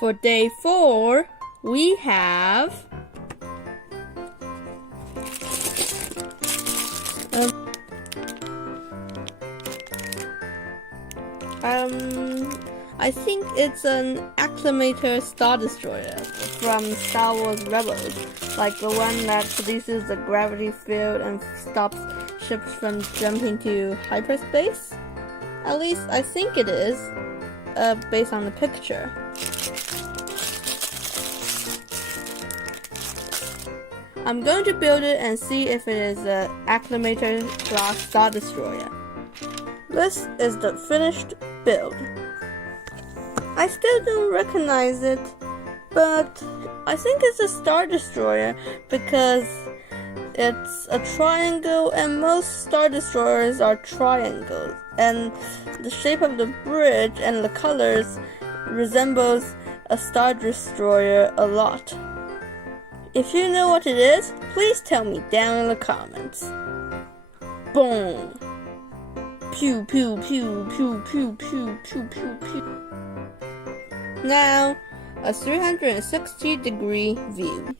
For day 4, we have I think it's an Acclamator Star Destroyer from Star Wars Rebels, like the one that produces the gravity field and stops ships from jumping to hyperspace. At least I think it is, based on the picture. I'm going to build it and see if it is an Acclamator-class Star Destroyer. This is the finished build. I still don't recognize it, but I think it's a Star Destroyer because it's a triangle and most Star Destroyers are triangles, and the shape of the bridge and the colors resembles a Star Destroyer a lot. If you know what it is, please tell me down in the comments. Boom! Pew pew pew pew pew pew pew pew pew. Now, a 360-degree view.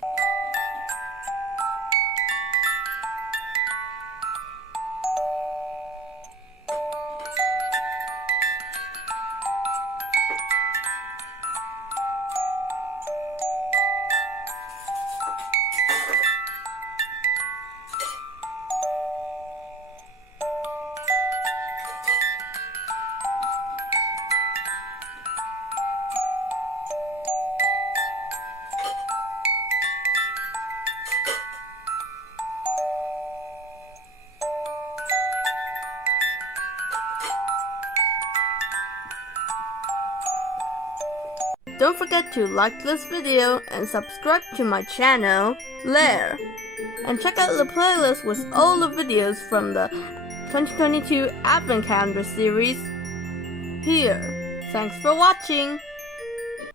Don't forget to like this video and subscribe to my channel, Lair. And check out the playlist with all the videos from the 2022 Advent Calendar series here. Thanks for watching!